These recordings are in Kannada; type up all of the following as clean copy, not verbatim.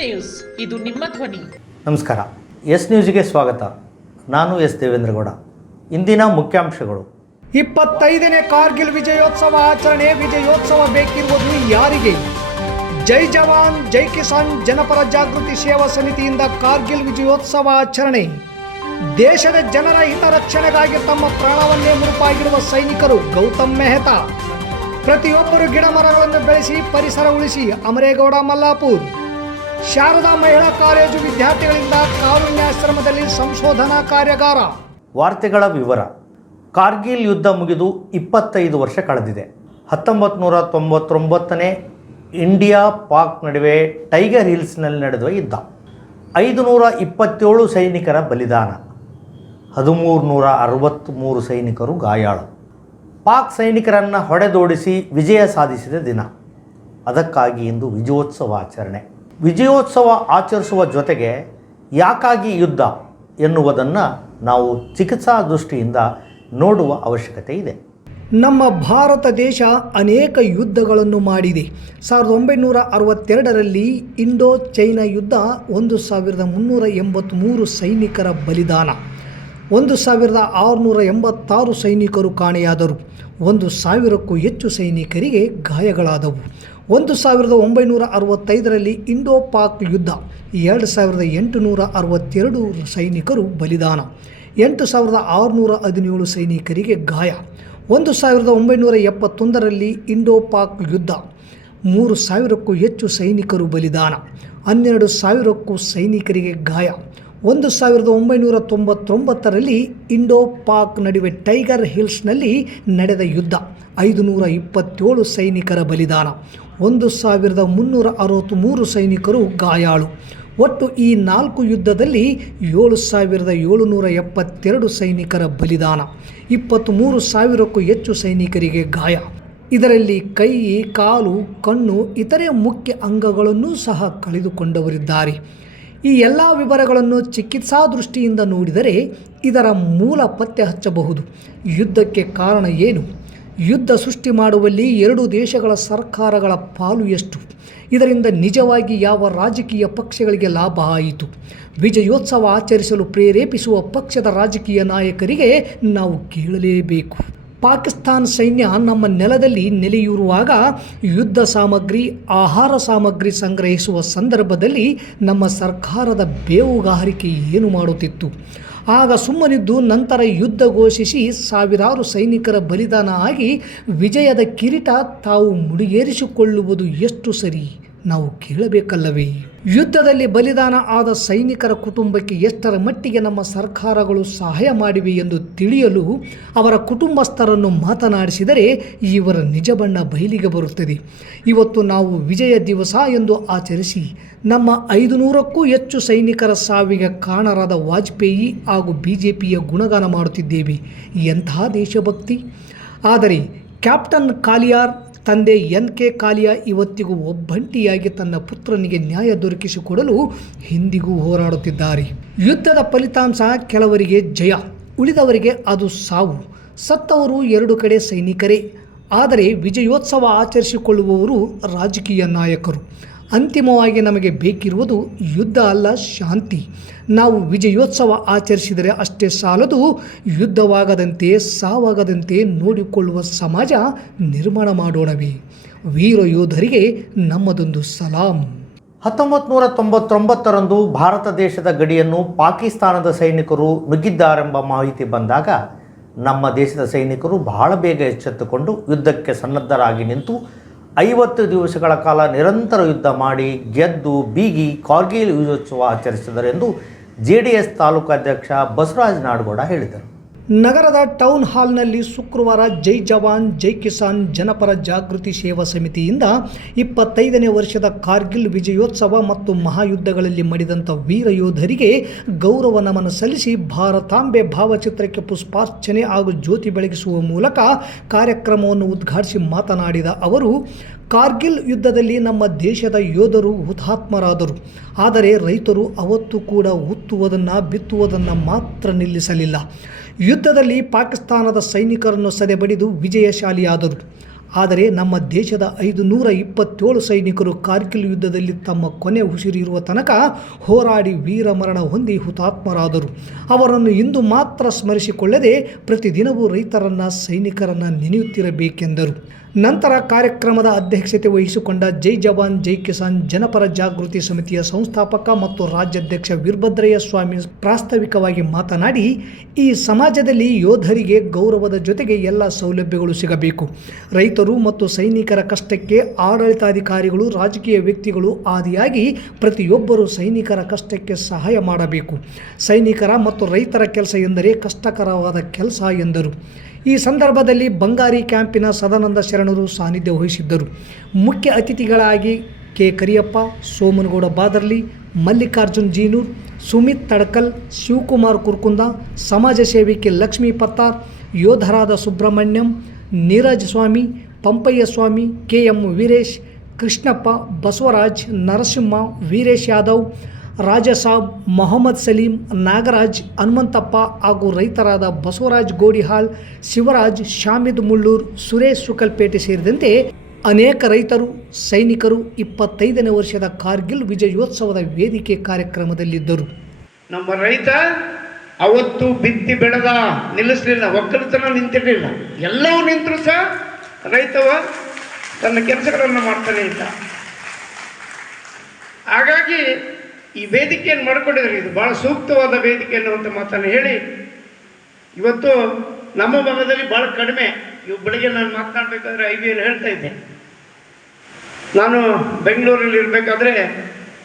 ನ್ಯೂಸ್, ಇದು ನಿಮ್ಮ ಧ್ವನಿ. ನಮಸ್ಕಾರ. ಎಸ್ ನ್ಯೂಸ್ಗೆ ಸ್ವಾಗತ. ನಾನು ಎಸ್ ದೇವೇಂದ್ರಗೌಡ. ಇಂದಿನ ಮುಖ್ಯಾಂಶಗಳು. 25ನೇ ಕಾರ್ಗಿಲ್ ವಿಜಯೋತ್ಸವ ಆಚರಣೆ. ವಿಜಯೋತ್ಸವ ಬೇಕಿರುವುದು ಯಾರಿಗೆ? ಜೈ ಜವಾನ್ ಜೈ ಕಿಸಾನ್ ಜನಪರ ಜಾಗೃತಿ ಸೇವಾ ಸಮಿತಿಯಿಂದ ಕಾರ್ಗಿಲ್ ವಿಜಯೋತ್ಸವ ಆಚರಣೆ. ದೇಶದ ಜನರ ಹಿತರಕ್ಷಣೆಗಾಗಿ ತಮ್ಮ ಪ್ರಾಣವನ್ನೇ ಮುಡುಪಾಗಿರುವ ಸೈನಿಕರು ಗೌತಮ್ ಮೆಹ್ತಾ. ಪ್ರತಿಯೊಬ್ಬರು ಗಿಡ ಮರಗಳನ್ನು ಬೆಳೆಸಿ ಪರಿಸರ ಉಳಿಸಿ. ಅಮರೇಗೌಡ ಮಲ್ಲಾಪುರ್. ಶಾರದಾ ಮಹಿಳಾ ಕಾಲೇಜು ವಿದ್ಯಾರ್ಥಿಗಳಿಂದ ಕಾರುಣ್ಯಾಶ್ರಮದಲ್ಲಿ ಸಂಶೋಧನಾ ಕಾರ್ಯಾಗಾರ. ವಾರ್ತೆಗಳ ವಿವರ. ಕಾರ್ಗಿಲ್ ಯುದ್ಧ ಮುಗಿದು 25 ವರ್ಷ ಕಳೆದಿದೆ. 1999ನೇ ಇಂಡಿಯಾ ಪಾಕ್ ನಡುವೆ ಟೈಗರ್ ಹಿಲ್ಸ್ನಲ್ಲಿ ನಡೆದ ಯುದ್ಧ. 527 ಸೈನಿಕರ ಬಲಿದಾನ, 1363 ಸೈನಿಕರು ಗಾಯಾಳು. ಪಾಕ್ ಸೈನಿಕರನ್ನು ಹೊಡೆದೋಡಿಸಿ ವಿಜಯ ಸಾಧಿಸಿದ ದಿನ. ಅದಕ್ಕಾಗಿ ಇಂದು ವಿಜಯೋತ್ಸವ ಆಚರಣೆ. ವಿಜಯೋತ್ಸವ ಆಚರಿಸುವ ಜೊತೆಗೆ ಯಾಕಾಗಿ ಯುದ್ಧ ಎನ್ನುವುದನ್ನು ನಾವು ಚಿಕಿತ್ಸಾ ದೃಷ್ಟಿಯಿಂದ ನೋಡುವ ಅವಶ್ಯಕತೆ ಇದೆ. ನಮ್ಮ ಭಾರತ ದೇಶ ಅನೇಕ ಯುದ್ಧಗಳನ್ನು ಮಾಡಿದೆ. 1962ರಲ್ಲಿ ಇಂಡೋ ಚೈನಾ ಯುದ್ಧ 1383 ಸೈನಿಕರ ಬಲಿದಾನ, 1686 ಸೈನಿಕರು ಕಾಣೆಯಾದರು, 1000ಕ್ಕೂ ಹೆಚ್ಚು ಸೈನಿಕರಿಗೆ ಗಾಯಗಳಾದವು. 1965ರಲ್ಲಿ ಇಂಡೋ ಪಾಕ್ ಯುದ್ಧ 2862 ಸೈನಿಕರು ಬಲಿದಾನ, 8617 ಸೈನಿಕರಿಗೆ ಗಾಯ. 1971ರಲ್ಲಿ ಇಂಡೋ ಪಾಕ್ ಯುದ್ಧ 3000ಕ್ಕೂ ಹೆಚ್ಚು ಸೈನಿಕರು ಬಲಿದಾನ, 12000ಕ್ಕೂ ಸೈನಿಕರಿಗೆ ಗಾಯ. 1999ರಲ್ಲಿ ಇಂಡೋ ಪಾಕ್ ನಡುವೆ ಟೈಗರ್ ಹಿಲ್ಸ್ನಲ್ಲಿ ನಡೆದ ಯುದ್ಧ 527 ಸೈನಿಕರ ಬಲಿದಾನ, 1363 ಸೈನಿಕರು ಗಾಯಾಳು. ಒಟ್ಟು ಈ 4 ಯುದ್ಧದಲ್ಲಿ 7772 ಸೈನಿಕರ ಬಲಿದಾನ, 23000ಕ್ಕೂ ಹೆಚ್ಚು ಸೈನಿಕರಿಗೆ ಗಾಯ. ಇದರಲ್ಲಿ ಕೈ, ಕಾಲು, ಕಣ್ಣು, ಇತರೆ ಮುಖ್ಯ ಅಂಗಗಳನ್ನೂ ಸಹ ಕಳೆದುಕೊಂಡವರಿದ್ದಾರೆ. ಈ ಎಲ್ಲ ವಿವರಗಳನ್ನು ಚಿಕಿತ್ಸಾ ದೃಷ್ಟಿಯಿಂದ ನೋಡಿದರೆ ಇದರ ಮೂಲ ಪತ್ತೆ ಹಚ್ಚಬಹುದು. ಯುದ್ಧಕ್ಕೆ ಕಾರಣ ಏನು? ಯುದ್ಧ ಸೃಷ್ಟಿ ಮಾಡುವಲ್ಲಿ ಎರಡು ದೇಶಗಳ ಸರ್ಕಾರಗಳ ಪಾಲು ಎಷ್ಟು? ಇದರಿಂದ ನಿಜವಾಗಿ ಯಾವ ರಾಜಕೀಯ ಪಕ್ಷಗಳಿಗೆ ಲಾಭ ಆಯಿತು? ವಿಜಯೋತ್ಸವ ಆಚರಿಸಲು ಪ್ರೇರೇಪಿಸುವ ಪಕ್ಷದ ರಾಜಕೀಯ ನಾಯಕರಿಗೆ ನಾವು ಕೇಳಲೇಬೇಕು. ಪಾಕಿಸ್ತಾನ ಸೈನ್ಯ ನಮ್ಮ ನೆಲದಲ್ಲಿ ನೆಲೆಯೂರುವಾಗ ಯುದ್ಧ ಸಾಮಗ್ರಿ, ಆಹಾರ ಸಾಮಗ್ರಿ ಸಂಗ್ರಹಿಸುವ ಸಂದರ್ಭದಲ್ಲಿ ನಮ್ಮ ಸರ್ಕಾರದ ಬೇವುಗಾರಿಕೆ ಏನು ಮಾಡುತ್ತಿತ್ತು? ಆಗ ಸುಮ್ಮನಿದ್ದು ನಂತರ ಯುದ್ಧ ಘೋಷಿಸಿ ಸಾವಿರಾರು ಸೈನಿಕರ ಬಲಿದಾನ ಆಗಿ ವಿಜಯದ ಕಿರೀಟ ತಾವು ಮುಡಿಗೇರಿಸಿಕೊಳ್ಳುವುದು ಎಷ್ಟು ಸರಿ? ನಾವು ಕೇಳಬೇಕಲ್ಲವೇ? ಯುದ್ಧದಲ್ಲಿ ಬಲಿದಾನ ಆದ ಸೈನಿಕರ ಕುಟುಂಬಕ್ಕೆ ಎಷ್ಟರ ಮಟ್ಟಿಗೆ ನಮ್ಮ ಸರ್ಕಾರಗಳು ಸಹಾಯ ಮಾಡಿವೆ ಎಂದು ತಿಳಿಯಲು ಅವರ ಕುಟುಂಬಸ್ಥರನ್ನು ಮಾತನಾಡಿಸಿದರೆ ಇವರ ನಿಜ ಬಣ್ಣ ಬಯಲಿಗೆ ಬರುತ್ತದೆ. ಇವತ್ತು ನಾವು ವಿಜಯ ದಿವಸ ಎಂದು ಆಚರಿಸಿ ನಮ್ಮ 500ಕ್ಕೂ ಹೆಚ್ಚು ಸೈನಿಕರ ಸಾವಿಗೆ ಕಾರಣರಾದ ವಾಜಪೇಯಿ ಹಾಗೂ BJPಯ ಗುಣಗಾನ ಮಾಡುತ್ತಿದ್ದೇವೆ. ಎಂತಹ ದೇಶಭಕ್ತಿ! ಆದರೆ ಕ್ಯಾಪ್ಟನ್ ಕಾಲಿಯಾರ್ ತಂದೆ NK ಕಾಲಿಯಾ ಇವತ್ತಿಗೂ ಒಬ್ಬಂಟಿಯಾಗಿ ತನ್ನ ಪುತ್ರನಿಗೆ ನ್ಯಾಯ ದೊರಕಿಸಿಕೊಡಲು ಇಂದಿಗೂ ಹೋರಾಡುತ್ತಿದ್ದಾರೆ. ಯುದ್ಧದ ಫಲಿತಾಂಶ ಕೆಲವರಿಗೆ ಜಯ, ಉಳಿದವರಿಗೆ ಅದು ಸಾವು. ಸತ್ತವರು 2 ಕಡೆ ಸೈನಿಕರೇ. ಆದರೆ ವಿಜಯೋತ್ಸವ ಆಚರಿಸಿಕೊಳ್ಳುವವರು ರಾಜಕೀಯ ನಾಯಕರು. ಅಂತಿಮವಾಗಿ ನಮಗೆ ಬೇಕಿರುವುದು ಯುದ್ಧ ಅಲ್ಲ, ಶಾಂತಿ. ನಾವು ವಿಜಯೋತ್ಸವ ಆಚರಿಸಿದರೆ ಅಷ್ಟೇ ಸಾಲದು, ಯುದ್ಧವಾಗದಂತೆ, ಸಾವಾಗದಂತೆ ನೋಡಿಕೊಳ್ಳುವ ಸಮಾಜ ನಿರ್ಮಾಣ ಮಾಡೋಣವೇ. ವೀರ ಯೋಧರಿಗೆ ನಮ್ಮದೊಂದು ಸಲಾಂ. 1999ರಂದು ಭಾರತ ದೇಶದ ಗಡಿಯನ್ನು ಪಾಕಿಸ್ತಾನದ ಸೈನಿಕರು ನುಗ್ಗಿದ್ದಾರೆಂಬ ಮಾಹಿತಿ ಬಂದಾಗ ನಮ್ಮ ದೇಶದ ಸೈನಿಕರು ಬಹಳ ಬೇಗ ಎಚ್ಚೆತ್ತುಕೊಂಡು ಯುದ್ಧಕ್ಕೆ ಸನ್ನದ್ಧರಾಗಿ ನಿಂತು 50 ದಿವಸಗಳ ಕಾಲ ನಿರಂತರ ಯುದ್ಧ ಮಾಡಿ ಗೆದ್ದು ಬೀಗಿ ಕಾರ್ಗಿಲ್ ವಿಜಯೋತ್ಸವ ಆಚರಿಸಿದರೆಂದು JDS ತಾಲೂಕಾಧ್ಯಕ್ಷ ಬಸವರಾಜ್ ನಾಡಗೌಡ ಹೇಳಿದರು. ನಗರದ ಟೌನ್ ಹಾಲ್ನಲ್ಲಿ ಶುಕ್ರವಾರ ಜೈ ಜವಾನ್ ಜೈ ಕಿಸಾನ್ ಜನಪರ ಜಾಗೃತಿ ಸೇವಾ ಸಮಿತಿಯಿಂದ 25ನೇ ವರ್ಷದ ಕಾರ್ಗಿಲ್ ವಿಜಯೋತ್ಸವ ಮತ್ತು ಮಹಾಯುದ್ಧಗಳಲ್ಲಿ ಮಡಿದಂಥ ವೀರ ಯೋಧರಿಗೆ ಗೌರವ ನಮನ ಸಲ್ಲಿಸಿ ಭಾರತಾಂಬೆ ಭಾವಚಿತ್ರಕ್ಕೆ ಪುಷ್ಪಾರ್ಚನೆ ಹಾಗೂ ಜ್ಯೋತಿ ಬೆಳಗಿಸುವ ಮೂಲಕ ಕಾರ್ಯಕ್ರಮವನ್ನು ಉದ್ಘಾಟಿಸಿ ಮಾತನಾಡಿದ ಅವರು, ಕಾರ್ಗಿಲ್ ಯುದ್ಧದಲ್ಲಿ ನಮ್ಮ ದೇಶದ ಯೋಧರು ಹುತಾತ್ಮರಾದರು. ಆದರೆ ರೈತರು ಅವತ್ತು ಕೂಡ ಉತ್ತುವುದನ್ನು ಬಿತ್ತುವುದನ್ನು ಮಾತ್ರ ನಿಲ್ಲಿಸಲಿಲ್ಲ. ಯುದ್ಧದಲ್ಲಿ ಪಾಕಿಸ್ತಾನದ ಸೈನಿಕರನ್ನು ಸದೆಬಡಿದು ವಿಜಯಶಾಲಿಯಾದರು. ಆದರೆ ನಮ್ಮ ದೇಶದ 527 ಸೈನಿಕರು ಕಾರ್ಗಿಲ್ ಯುದ್ಧದಲ್ಲಿ ತಮ್ಮ ಕೊನೆ ಉಸಿರಿರುವ ತನಕ ಹೋರಾಡಿ ವೀರಮರಣ ಹೊಂದಿ ಹುತಾತ್ಮರಾದರು. ಅವರನ್ನು ಇಂದು ಮಾತ್ರ ಸ್ಮರಿಸಿಕೊಳ್ಳದೆ ಪ್ರತಿದಿನವೂ ರೈತರನ್ನು ಸೈನಿಕರನ್ನು ನೆನೆಯುತ್ತಿರಬೇಕೆಂದರು. ನಂತರ ಕಾರ್ಯಕ್ರಮದ ಅಧ್ಯಕ್ಷತೆ ವಹಿಸಿಕೊಂಡ ಜೈ ಜವಾನ್ ಜೈ ಕಿಸಾನ್ ಜನಪರ ಜಾಗೃತಿ ಸಮಿತಿಯ ಸಂಸ್ಥಾಪಕ ಮತ್ತು ರಾಜ್ಯಾಧ್ಯಕ್ಷ ವೀರಭದ್ರಯ್ಯ ಸ್ವಾಮಿ ಪ್ರಾಸ್ತಾವಿಕವಾಗಿ ಮಾತನಾಡಿ, ಈ ಸಮಾಜದಲ್ಲಿ ಯೋಧರಿಗೆ ಗೌರವದ ಜೊತೆಗೆ ಎಲ್ಲ ಸೌಲಭ್ಯಗಳು ಸಿಗಬೇಕು. ರೈತರು ಮತ್ತು ಸೈನಿಕರ ಕಷ್ಟಕ್ಕೆ ಆಡಳಿತಾಧಿಕಾರಿಗಳು, ರಾಜಕೀಯ ವ್ಯಕ್ತಿಗಳು ಆದಿಯಾಗಿ ಪ್ರತಿಯೊಬ್ಬರೂ ಸೈನಿಕರ ಕಷ್ಟಕ್ಕೆ ಸಹಾಯ ಮಾಡಬೇಕು. ಸೈನಿಕರ ಮತ್ತು ರೈತರ ಕೆಲಸ ಎಂದರೆ ಕಷ್ಟಕರವಾದ ಕೆಲಸ ಎಂದರು. ಈ ಸಂದರ್ಭದಲ್ಲಿ ಬಂಗಾರಿ ಕ್ಯಾಂಪಿನ ಸದಾನಂದ ಶರಣರು ಸಾನ್ನಿಧ್ಯ ವಹಿಸಿದ್ದರು. ಮುಖ್ಯ ಅತಿಥಿಗಳಾಗಿ ಕೆ ಕರಿಯಪ್ಪ, ಸೋಮನಗೌಡ ಬಾದರ್ಲಿ, ಮಲ್ಲಿಕಾರ್ಜುನ್ ಜೀನೂರ್, ಸುಮಿತ್ ತಡಕಲ್, ಶಿವಕುಮಾರ್ ಕುರ್ಕುಂದ, ಸಮಾಜ ಸೇವಕಿ ಲಕ್ಷ್ಮೀ ಪತ್ತಾರ್, ಯೋಧರಾದ ಸುಬ್ರಹ್ಮಣ್ಯಂ, ನೀರಜ್ ಸ್ವಾಮಿ, ಪಂಪಯ್ಯ ಸ್ವಾಮಿ, KM ವೀರೇಶ್, ಕೃಷ್ಣಪ್ಪ, ಬಸವರಾಜ್, ನರಸಿಂಹ, ವೀರೇಶ್ ಯಾದವ್, ರಾಜಸಾಬ್, ಮೊಹಮ್ಮದ್ ಸಲೀಂ, ನಾಗರಾಜ್, ಹನುಮಂತಪ್ಪ ಹಾಗೂ ರೈತರಾದ ಬಸವರಾಜ್ ಗೋಡಿಹಾಳ್, ಶಿವರಾಜ್, ಶಾಮಿದ್ ಮುಳ್ಳೂರ್, ಸುರೇಶ್ ಸುಕಲ್ಪೇಟೆ ಸೇರಿದಂತೆ ಅನೇಕ ರೈತರು, ಸೈನಿಕರು 25ನೇ ವರ್ಷದ ಕಾರ್ಗಿಲ್ ವಿಜಯೋತ್ಸವದ ವೇದಿಕೆ ಕಾರ್ಯಕ್ರಮದಲ್ಲಿದ್ದರು. ನಮ್ಮ ರೈತ ಅವತ್ತು ಬಿತ್ತಿ ಬೆಳೆದ ನಿಲ್ಲಿಸಲಿಲ್ಲ, ಒಕ್ಕಲುತನ ನಿಂತಿರಲಿಲ್ಲ. ಎಲ್ಲವೂ ನಿಂತರೂ ಸಹ ರೈತವ ತನ್ನ ಕೆಲಸಗಳನ್ನು ಮಾಡ್ತಾನೆ ಇದ್ದ. ಹಾಗಾಗಿ ಈ ವೇದಿಕೆಯನ್ನು ಮಾಡಿಕೊಂಡಿದ್ದಾರೆ. ಇದು ಭಾಳ ಸೂಕ್ತವಾದ ವೇದಿಕೆ ಅನ್ನುವಂಥ ಮಾತನ್ನು ಹೇಳಿ, ಇವತ್ತು ನಮ್ಮ ಭಾಗದಲ್ಲಿ ಭಾಳ ಕಡಿಮೆ. ಇವು ಬೆಳಗ್ಗೆ ನಾನು ಮಾತನಾಡಬೇಕಾದ್ರೆ IBಯಲ್ಲಿ ಹೇಳ್ತಾ ಇದ್ದೆ, ನಾನು ಬೆಂಗಳೂರಲ್ಲಿ ಇರಬೇಕಾದ್ರೆ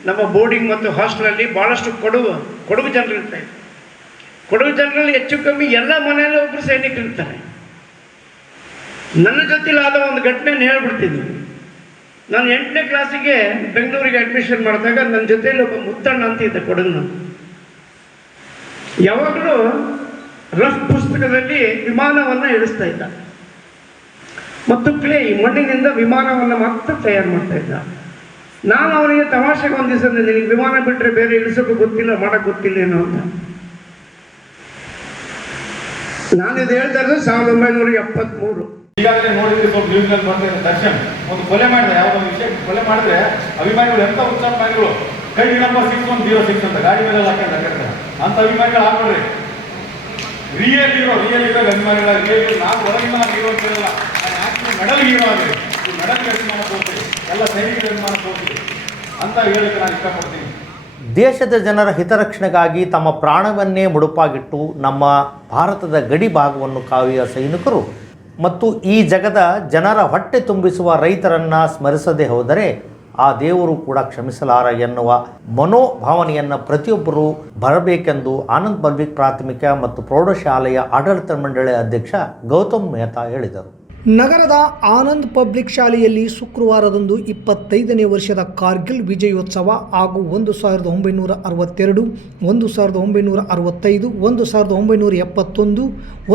ನಮ್ಮ ಬೋರ್ಡಿಂಗ್ ಮತ್ತು ಹಾಸ್ಟೆಲಲ್ಲಿ ಭಾಳಷ್ಟು ಕೊಡಗು ಜನರು ಇರ್ತಾರೆ. ಕೊಡಗು ಜನರಲ್ಲಿ ಹೆಚ್ಚು ಕಮ್ಮಿ ಎಲ್ಲ ಮನೆಯಲ್ಲೂ ಒಬ್ಬರು ಸೈನಿಕರು ಇರ್ತಾರೆ. ನನ್ನ ಜೊತೆಲಾದ ಒಂದು ಘಟನೆಯನ್ನು ಹೇಳ್ಬಿಡ್ತಿದ್ವಿ. ನಾನು 8ನೇ ಕ್ಲಾಸಿಗೆ ಬೆಂಗಳೂರಿಗೆ ಅಡ್ಮಿಷನ್ ಮಾಡಿದಾಗ ನನ್ನ ಜೊತೆಯಲ್ಲಿ ಒಬ್ಬ ಮುತ್ತಣ್ಣ ಅಂತ ಇದ್ದ ಕೊಡಗನ. ಯಾವಾಗಲೂ ರಫ್ ಪುಸ್ತಕದಲ್ಲಿ ವಿಮಾನವನ್ನು ಇಳಿಸ್ತಾ ಇದ್ದ ಮತ್ತು ಈ ಮಣ್ಣಿನಿಂದ ವಿಮಾನವನ್ನು ಮಾತ್ರ ತಯಾರು ಮಾಡ್ತಾ ಇದ್ದ. ನಾನು ಅವನಿಗೆ ತಮಾಷೆಗೆ ಒಂದು ದಿವಸ ನಿನಗೆ ವಿಮಾನ ಬಿಟ್ಟರೆ ಬೇರೆ ಇಳಿಸೋಕೆ ಗೊತ್ತಿಲ್ಲ, ಮಾಡೋಕ್ಕೆ ಗೊತ್ತಿಲ್ಲ ಏನೋ ಅಂತ. ನಾನು ಇದು ಹೇಳ್ತಾ ಇರೋದು 1973. ಈಗಾಗಲೇ ನೋಡಿದ್ರೆ ಸ್ವಲ್ಪ ನ್ಯೂಸ್ನಲ್ಲಿ ಬರ್ತಾ ಇದೆ, ದರ್ಶನ್ ಒಂದು ಕೊಲೆ ಮಾಡಿದ, ಯಾವುದೋ ಒಂದು ವಿಷಯ ಕೊಲೆ ಮಾಡಿದ್ರೆ ಅಭಿಮಾನಿಗಳು ಎಂಥ ಉತ್ಸಾಹಿಗಳು ಕೈ ನಂಬರ್ 6106 ಅಂತ ಗಾಡಿ ಮೇಲೆ ಹಾಕಿರ್ತಾರೆ. ಅಂತ ಅಭಿಮಾನಿಗಳು ಹಾಕೊಳ್ರಿ. ರಿಯಲ್ ಹೀರೋ ಅಭಿಮಾನಿಗಳ ರಿಯಲ್. ನಾನು ಹೊರಗಿನ ಹೀರೋ ಅಂತ ಹೇಳಲ್ಲ, ನಾನು ಆಕ್ಚುಲಿ ಮೆಡಲ್ ಹೀರೋ ಆಗಲಿ. ಈ ಮೆಡಲ್ಗೆ ಅಭಿಮಾನ ತೋರಿಸಿ, ಎಲ್ಲ ಸೈನಿಕರ ಅಭಿಮಾನ ತೋರಿಸಿ ಅಂತ ಹೇಳಕ್ಕೆ ನಾನು ಇಷ್ಟಪಡ್ತೀನಿ. ದೇಶದ ಜನರ ಹಿತರಕ್ಷಣೆಗಾಗಿ ತಮ್ಮ ಪ್ರಾಣವನ್ನೇ ಮುಡುಪಾಗಿಟ್ಟು ನಮ್ಮ ಭಾರತದ ಗಡಿ ಭಾಗವನ್ನು ಕಾಯುವ ಸೈನಿಕರು ಮತ್ತು ಈ ಜಗದ ಜನರ ಹೊಟ್ಟೆ ತುಂಬಿಸುವ ರೈತರನ್ನು ಸ್ಮರಿಸದೆ ಹೋದರೆ ಆ ದೇವರು ಕೂಡ ಕ್ಷಮಿಸಲಾರ ಎನ್ನುವ ಮನೋಭಾವನೆಯನ್ನು ಪ್ರತಿಯೊಬ್ಬರೂ ಬರಬೇಕೆಂದು ಆನಂದ್ ಬಲ್ವಿಕ್ ಪ್ರಾಥಮಿಕ ಮತ್ತು ಪ್ರೌಢಶಾಲೆಯ ಆಡಳಿತ ಮಂಡಳಿ ಅಧ್ಯಕ್ಷ ಗೌತಮ್ ಮೆಹ್ತಾ ಹೇಳಿದರು. ನಗರದ ಆನಂದ್ ಪಬ್ಲಿಕ್ ಶಾಲೆಯಲ್ಲಿ ಶುಕ್ರವಾರದಂದು 25ನೇ ವರ್ಷದ ಕಾರ್ಗಿಲ್ ವಿಜಯೋತ್ಸವ ಹಾಗೂ 1962, 1965, 1971,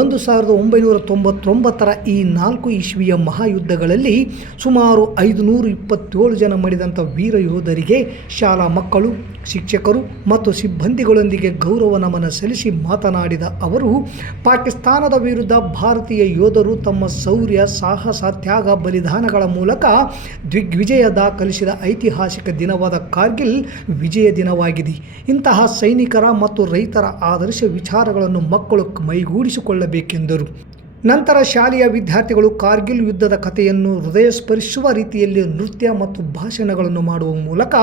1999 ಈ 4 ಇಸ್ವಿಯ ಮಹಾಯುದ್ಧಗಳಲ್ಲಿ ಸುಮಾರು 527 ಜನ ಮಡಿದಂಥ ವೀರ ಯೋಧರಿಗೆ ಶಾಲಾ ಮಕ್ಕಳು, ಶಿಕ್ಷಕರು ಮತ್ತು ಸಿಬ್ಬಂದಿಗಳೊಂದಿಗೆ ಗೌರವ ನಮನ ಸಲ್ಲಿಸಿ ಮಾತನಾಡಿದ ಅವರು, ಪಾಕಿಸ್ತಾನದ ವಿರುದ್ಧ ಭಾರತೀಯ ಯೋಧರು ತಮ್ಮ ಶೌರ್ಯ, ಸಾಹಸ, ತ್ಯಾಗ, ಬಲಿದಾನಗಳ ಮೂಲಕ ದಿಗ್ವಿಜಯ ದಾಖಲಿಸಿದ ಐತಿಹಾಸಿಕ ದಿನವಾದ ಕಾರ್ಗಿಲ್ ವಿಜಯ ದಿನವಾಗಿದೆ. ಇಂತಹ ಸೈನಿಕರ ಮತ್ತು ರೈತರ ಆದರ್ಶ ವಿಚಾರಗಳನ್ನು ಮಕ್ಕಳು ಮೈಗೂಡಿಸಿಕೊಳ್ಳಬೇಕೆಂದರು. ನಂತರ ಶಾಲೆಯ ವಿದ್ಯಾರ್ಥಿಗಳು ಕಾರ್ಗಿಲ್ ಯುದ್ಧದ ಕಥೆಯನ್ನು ಹೃದಯಸ್ಪರ್ಶಿಸುವ ರೀತಿಯಲ್ಲಿ ನೃತ್ಯ ಮತ್ತು ಭಾಷಣಗಳನ್ನು ಮಾಡುವ ಮೂಲಕ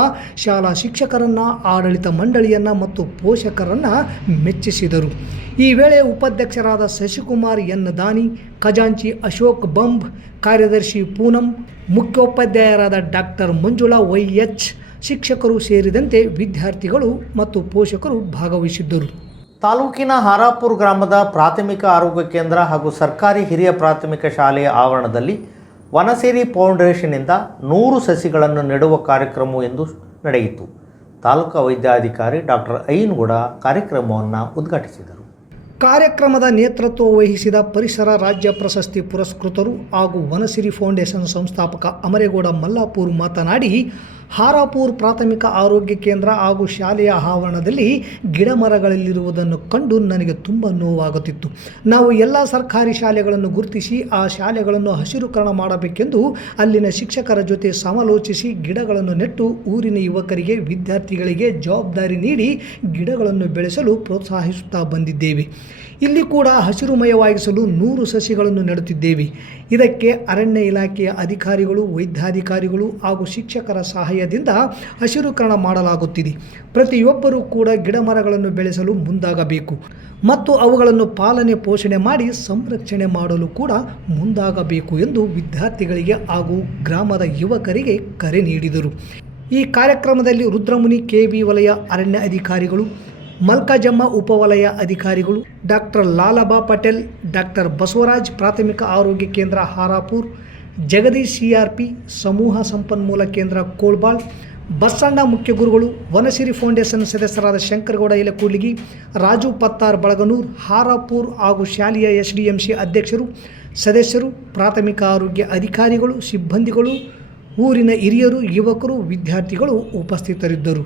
ಶಾಲಾ ಶಿಕ್ಷಕರನ್ನು, ಆಡಳಿತ ಮಂಡಳಿಯನ್ನು ಮತ್ತು ಪೋಷಕರನ್ನು ಮೆಚ್ಚಿಸಿದರು. ಈ ವೇಳೆ ಉಪಾಧ್ಯಕ್ಷರಾದ ಶಶಿಕುಮಾರ್ ಎನ್ ದಾನಿ, ಖಜಾಂಚಿ ಅಶೋಕ್ ಬಂಬ್, ಕಾರ್ಯದರ್ಶಿ ಪೂನಂ, ಮುಖ್ಯೋಪಾಧ್ಯಾಯರಾದ ಡಾಕ್ಟರ್ ಮಂಜುಳಾ YH, ಶಿಕ್ಷಕರು ಸೇರಿದಂತೆ ವಿದ್ಯಾರ್ಥಿಗಳು ಮತ್ತು ಪೋಷಕರು ಭಾಗವಹಿಸಿದ್ದರು. ತಾಲೂಕಿನ ಹಾರಾಪುರ ಗ್ರಾಮದ ಪ್ರಾಥಮಿಕ ಆರೋಗ್ಯ ಕೇಂದ್ರ ಹಾಗೂ ಸರ್ಕಾರಿ ಹಿರಿಯ ಪ್ರಾಥಮಿಕ ಶಾಲೆಯ ಆವರಣದಲ್ಲಿ ವನಸೇರಿ ಫೌಂಡೇಶನ್ನಿಂದ 100 ಸಸಿಗಳನ್ನು ನೆಡುವ ಕಾರ್ಯಕ್ರಮ ಎಂದು ನಡೆಯಿತು. ತಾಲೂಕು ವೈದ್ಯಾಧಿಕಾರಿ ಡಾಕ್ಟರ್ ಐನಗೌಡ ಕಾರ್ಯಕ್ರಮವನ್ನು ಉದ್ಘಾಟಿಸಿದರು. ಕಾರ್ಯಕ್ರಮದ ನೇತೃತ್ವ ವಹಿಸಿದ ಪರಿಸರ ರಾಜ್ಯ ಪ್ರಶಸ್ತಿ ಪುರಸ್ಕೃತರು ಹಾಗೂ ವನಸಿರಿ ಫೌಂಡೇಶನ್ ಸಂಸ್ಥಾಪಕ ಅಮರೇಗೌಡ ಮಲ್ಲಾಪುರ್ ಮಾತನಾಡಿ, ಹಾರಾಪುರ್ ಪ್ರಾಥಮಿಕ ಆರೋಗ್ಯ ಕೇಂದ್ರ ಹಾಗೂ ಶಾಲೆಯ ಆವರಣದಲ್ಲಿ ಗಿಡ ಮರಗಳಲ್ಲಿರುವುದನ್ನು ಕಂಡು ನನಗೆ ತುಂಬ ನೋವಾಗುತ್ತಿತ್ತು. ನಾವು ಎಲ್ಲ ಸರ್ಕಾರಿ ಶಾಲೆಗಳನ್ನು ಗುರುತಿಸಿ ಆ ಶಾಲೆಗಳನ್ನು ಹಸಿರುಕರಣ ಮಾಡಬೇಕೆಂದು ಅಲ್ಲಿನ ಶಿಕ್ಷಕರ ಜೊತೆ ಸಮಾಲೋಚಿಸಿ ಗಿಡಗಳನ್ನು ನೆಟ್ಟು ಊರಿನ ಯುವಕರಿಗೆ ವಿದ್ಯಾರ್ಥಿಗಳಿಗೆ ಜವಾಬ್ದಾರಿ ನೀಡಿ ಗಿಡಗಳನ್ನು ಬೆಳೆಸಲು ಪ್ರೋತ್ಸಾಹಿಸುತ್ತಾ ಬಂದಿದ್ದೇವೆ. ಇಲ್ಲಿ ಕೂಡ ಹಸಿರುಮಯವಾಗಿಸಲು 100 ಸಸಿಗಳನ್ನು ನೆಡುತ್ತಿದ್ದೇವೆ. ಇದಕ್ಕೆ ಅರಣ್ಯ ಇಲಾಖೆಯ ಅಧಿಕಾರಿಗಳು, ವೈದ್ಯಾಧಿಕಾರಿಗಳು ಹಾಗೂ ಶಿಕ್ಷಕರ ಸಹಾಯದಿಂದ ಹಸಿರುಕರಣ ಮಾಡಲಾಗುತ್ತಿದೆ. ಪ್ರತಿಯೊಬ್ಬರೂ ಕೂಡ ಗಿಡ ಮರಗಳನ್ನು ಬೆಳೆಸಲು ಮುಂದಾಗಬೇಕು ಮತ್ತು ಅವುಗಳನ್ನು ಪಾಲನೆ ಪೋಷಣೆ ಮಾಡಿ ಸಂರಕ್ಷಣೆ ಮಾಡಲು ಕೂಡ ಮುಂದಾಗಬೇಕು ಎಂದು ವಿದ್ಯಾರ್ಥಿಗಳಿಗೆ ಹಾಗೂ ಗ್ರಾಮದ ಯುವಕರಿಗೆ ಕರೆ ನೀಡಿದರು. ಈ ಕಾರ್ಯಕ್ರಮದಲ್ಲಿ ರುದ್ರಮುನಿ ಕೆಬಿ ವಲಯ ಅರಣ್ಯ ಅಧಿಕಾರಿಗಳು, ಮಲ್ಕಾಜಮ್ಮ ಉಪವಲಯ ಅಧಿಕಾರಿಗಳು, ಡಾಕ್ಟರ್ ಲಾಲಬಾ ಪಟೇಲ್, ಡಾಕ್ಟರ್ ಬಸವರಾಜ್ ಪ್ರಾಥಮಿಕ ಆರೋಗ್ಯ ಕೇಂದ್ರ ಹಾರಾಪುರ್, ಜಗದೀಶ್ CRP ಸಮೂಹ ಸಂಪನ್ಮೂಲ ಕೇಂದ್ರ ಕೋಳ್ಬಾಳ್, ಬಸಣ್ಣ ಮುಖ್ಯ ಗುರುಗಳು, ವನಸಿರಿ ಫೌಂಡೇಶನ್ ಸದಸ್ಯರಾದ ಶಂಕರಗೌಡ ಇಲಕೂಡ್ಲಿಗಿ, ರಾಜು ಪತ್ತಾರ್ ಬಳಗನೂರ್, ಹಾರಾಪುರ್ ಹಾಗೂ ಶಾಲೆಯ SDMC ಅಧ್ಯಕ್ಷರು, ಸದಸ್ಯರು, ಪ್ರಾಥಮಿಕ ಆರೋಗ್ಯ ಅಧಿಕಾರಿಗಳು, ಸಿಬ್ಬಂದಿಗಳು, ಊರಿನ ಹಿರಿಯರು, ಯುವಕರು, ವಿದ್ಯಾರ್ಥಿಗಳು ಉಪಸ್ಥಿತರಿದ್ದರು.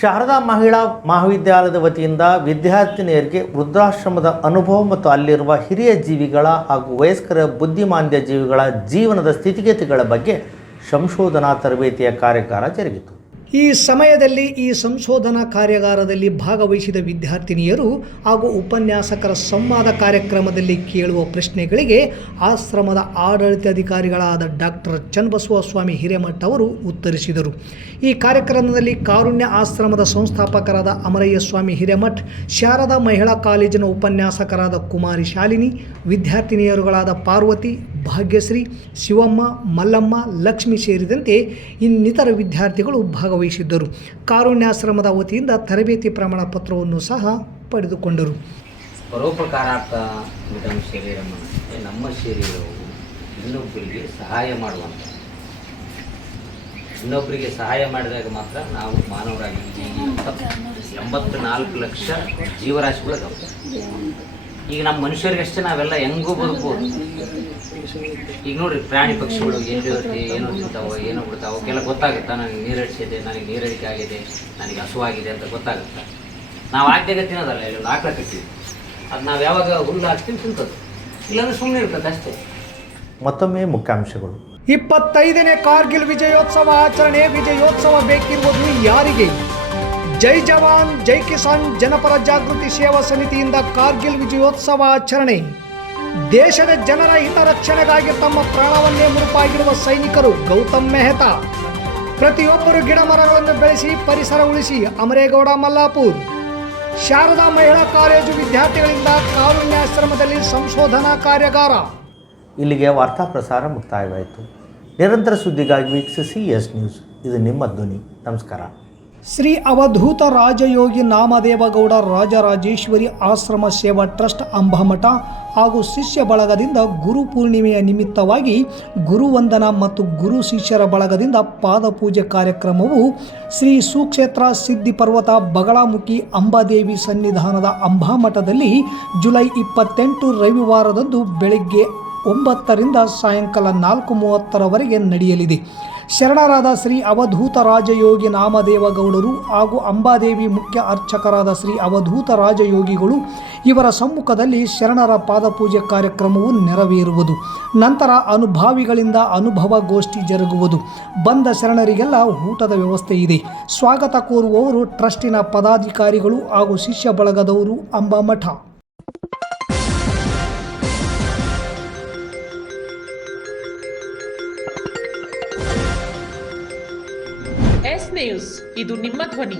ಶಾರದಾ ಮಹಿಳಾ ಮಹಾವಿದ್ಯಾಲಯದ ವತಿಯಿಂದ ವಿದ್ಯಾರ್ಥಿನಿಯರಿಗೆ ವೃದ್ಧಾಶ್ರಮದ ಅನುಭವ ಮತ್ತು ಅಲ್ಲಿರುವ ಹಿರಿಯ ಜೀವಿಗಳ ಹಾಗೂ ವಯಸ್ಕರ ಬುದ್ಧಿಮಾಂದ್ಯ ಜೀವಿಗಳ ಜೀವನದ ಸ್ಥಿತಿಗತಿಗಳ ಬಗ್ಗೆ ಸಂಶೋಧನಾ ತರಬೇತಿಯ ಕಾರ್ಯಾಗಾರ ಜರುಗಿತು. ಈ ಸಮಯದಲ್ಲಿ ಈ ಸಂಶೋಧನಾ ಕಾರ್ಯಾಗಾರದಲ್ಲಿ ಭಾಗವಹಿಸಿದ ವಿದ್ಯಾರ್ಥಿನಿಯರು ಹಾಗೂ ಉಪನ್ಯಾಸಕರ ಸಂವಾದ ಕಾರ್ಯಕ್ರಮದಲ್ಲಿ ಕೇಳುವ ಪ್ರಶ್ನೆಗಳಿಗೆ ಆಶ್ರಮದ ಆಡಳಿತಾಧಿಕಾರಿಗಳಾದ ಡಾಕ್ಟರ್ ಚನ್ನಬಸವ ಸ್ವಾಮಿ ಹಿರೇಮಠ ಅವರು ಉತ್ತರಿಸಿದರು. ಈ ಕಾರ್ಯಕ್ರಮದಲ್ಲಿ ಕಾರುಣ್ಯ ಆಶ್ರಮದ ಸಂಸ್ಥಾಪಕರಾದ ಅಮರಯ್ಯ ಸ್ವಾಮಿ ಹಿರೇಮಠ್, ಶಾರದಾ ಮಹಿಳಾ ಕಾಲೇಜಿನ ಉಪನ್ಯಾಸಕರಾದ ಕುಮಾರಿ ಶಾಲಿನಿ, ವಿದ್ಯಾರ್ಥಿನಿಯರುಗಳಾದ ಪಾರ್ವತಿ, ಭಾಗ್ಯಶ್ರೀ, ಶಿವಮ್ಮ, ಮಲ್ಲಮ್ಮ, ಲಕ್ಷ್ಮಿ ಸೇರಿದಂತೆ ಇನ್ನಿತರ ವಿದ್ಯಾರ್ಥಿಗಳು ಭಾಗವಹಿಸಿದ್ದರು. ಕಾರುಣ್ಯಾಶ್ರಮದ ವತಿಯಿಂದ ತರಬೇತಿ ಪ್ರಮಾಣ ಪತ್ರವನ್ನು ಸಹ ಪಡೆದುಕೊಂಡರು. ಪರೋಪಕಾರಾರ್ಥ ಮಿದಂ ಶರೀರಂ ಅಂದರೆ ನಮ್ಮ ಶರೀರವು ಇನ್ನೊಬ್ಬರಿಗೆ ಸಹಾಯ ಮಾಡುವಂಥ, ಇನ್ನೊಬ್ಬರಿಗೆ ಸಹಾಯ ಮಾಡಿದಾಗ ಮಾತ್ರ ನಾವು ಮಾನವರಾಗಿ 84 ಲಕ್ಷ ಜೀವರಾಶಿಗಳಿದಾವೆ. ಈಗ ನಮ್ಮ ಮನುಷ್ಯರಿಗಷ್ಟೇ ನಾವೆಲ್ಲ ಹೆಂಗೂ ಬದುಕ್ಬೋದು. ಈಗ ನೋಡ್ರಿ, ಪ್ರಾಣಿ ಪಕ್ಷಿಗಳು ಎಲ್ಲಿರುತ್ತೆ, ಏನೋ ತಿಂತಾವೋ ಏನೋ ಬಿಡ್ತಾವೋ ಅವಕ್ಕೆಲ್ಲ ಗೊತ್ತಾಗುತ್ತಾ, ನನಗೆ ನೀರಡಿಸಿದೆ, ನನಗೆ ನೀರಡಿಕೆ ಆಗಿದೆ, ನನಗೆ ಹಸುವಾಗಿದೆ ಅಂತ ಗೊತ್ತಾಗುತ್ತೆ. ನಾವು ಆದ್ಯಾಗ ತಿನ್ನೋದಲ್ಲ, ಇಲ್ಲಿ ಆಕಳ ಕಟ್ತೀವಿ, ಅದು ನಾವು ಯಾವಾಗ ಹುಲ್ಲು ಹಾಕ್ತೀವಿ ತಿಂತದ್ದು, ಇಲ್ಲಾಂದ್ರೆ ಸುಮ್ಮನೆ ಇರ್ತದೆ ಅಷ್ಟೇ. ಮತ್ತೊಮ್ಮೆ ಮುಖ್ಯಾಂಶಗಳು. 25ನೇ ಕಾರ್ಗಿಲ್ ವಿಜಯೋತ್ಸವ ಆಚರಣೆ. ವಿಜಯೋತ್ಸವ ಬೇಕಿರುವುದು ಯಾರಿಗೆ? ಜೈ ಜವಾನ್ ಜೈ ಕಿಸಾನ್ ಜನಪರ ಜಾಗೃತಿ ಸೇವಾ ಸಮಿತಿಯಿಂದ ಕಾರ್ಗಿಲ್ ವಿಜಯೋತ್ಸವ ಆಚರಣೆ. ದೇಶದ ಜನರ ಹಿತರಕ್ಷಣೆಗಾಗಿ ತಮ್ಮ ಪ್ರಾಣವನ್ನೇ ಮುಡುಪಾಗಿರುವ ಸೈನಿಕರು ಗೌತಮ್ ಮೆಹ್ತಾ. ಪ್ರತಿಯೊಬ್ಬರು ಗಿಡ ಮರಗಳನ್ನು ಬೆಳೆಸಿ ಪರಿಸರ ಉಳಿಸಿ. ಅಮರೇಗೌಡ ಮಲ್ಲಾಪುರ್. ಶಾರದಾ ಮಹಿಳಾ ಕಾಲೇಜು ವಿದ್ಯಾರ್ಥಿಗಳಿಂದ ಕಾರುಣ್ಯಾಶ್ರಮದಲ್ಲಿ ಸಂಶೋಧನಾ ಕಾರ್ಯಾಗಾರ. ಇಲ್ಲಿಗೆ ವಾರ್ತಾ ಪ್ರಸಾರ ಮುಕ್ತಾಯವಾಯಿತು. ನಿರಂತರ ಸುದ್ದಿಗಾಗಿ ವೀಕ್ಷಿಸಿ ಎಸ್ ನ್ಯೂಸ್. ಇದು ನಿಮ್ಮ ಧ್ವನಿ. ನಮಸ್ಕಾರ. ಶ್ರೀ ಅವಧೂತ ರಾಜಯೋಗಿ ನಾಮದೇವಗೌಡ ರಾಜರಾಜೇಶ್ವರಿ ಆಶ್ರಮ ಸೇವಾ ಟ್ರಸ್ಟ್ ಅಂಬಾಮಠ ಹಾಗೂ ಶಿಷ್ಯ ಬಳಗದಿಂದ ಗುರು ಪೂರ್ಣಿಮೆಯ ನಿಮಿತ್ತವಾಗಿ ಗುರುವಂದನ ಮತ್ತು ಗುರು ಶಿಷ್ಯರ ಬಳಗದಿಂದ ಪಾದಪೂಜೆ ಕಾರ್ಯಕ್ರಮವು ಶ್ರೀ ಸುಕ್ಷೇತ್ರ ಸಿದ್ಧಿ ಪರ್ವತ ಬಗಳಾಮುಖಿ ಅಂಬಾದೇವಿ ಸನ್ನಿಧಾನದ ಅಂಬಾಮಠದಲ್ಲಿ ಜುಲೈ 28 ರವಿವಾರದಂದು ಬೆಳಗ್ಗೆ 9ರಿಂದ ಸಾಯಂಕಾಲ 4:30 ನಡೆಯಲಿದೆ. ಶರಣರಾದ ಶ್ರೀ ಅವಧೂತ ರಾಜಯೋಗಿ ನಾಮದೇವಗೌಡರು ಹಾಗೂ ಅಂಬಾದೇವಿ ಮುಖ್ಯ ಅರ್ಚಕರಾದ ಶ್ರೀ ಅವಧೂತ ರಾಜಯೋಗಿಗಳು ಇವರ ಸಮ್ಮುಖದಲ್ಲಿ ಶರಣರ ಪಾದಪೂಜೆ ಕಾರ್ಯಕ್ರಮವು ನೆರವೇರುವುದು. ನಂತರ ಅನುಭಾವಿಗಳಿಂದ ಅನುಭವ ಗೋಷ್ಠಿ ಜರುಗುವುದು. ಬಂದ ಶರಣರಿಗೆಲ್ಲ ಊಟದ ವ್ಯವಸ್ಥೆ ಇದೆ. ಸ್ವಾಗತ ಕೋರುವವರು ಟ್ರಸ್ಟಿನ ಪದಾಧಿಕಾರಿಗಳು ಹಾಗೂ ಶಿಷ್ಯ ಬಳಗದವರು, ಅಂಬಾಮಠ. ಎಸ್ ನ್ಯೂಸ್, ಇದು ನಿಮ್ಮ ಧ್ವನಿ.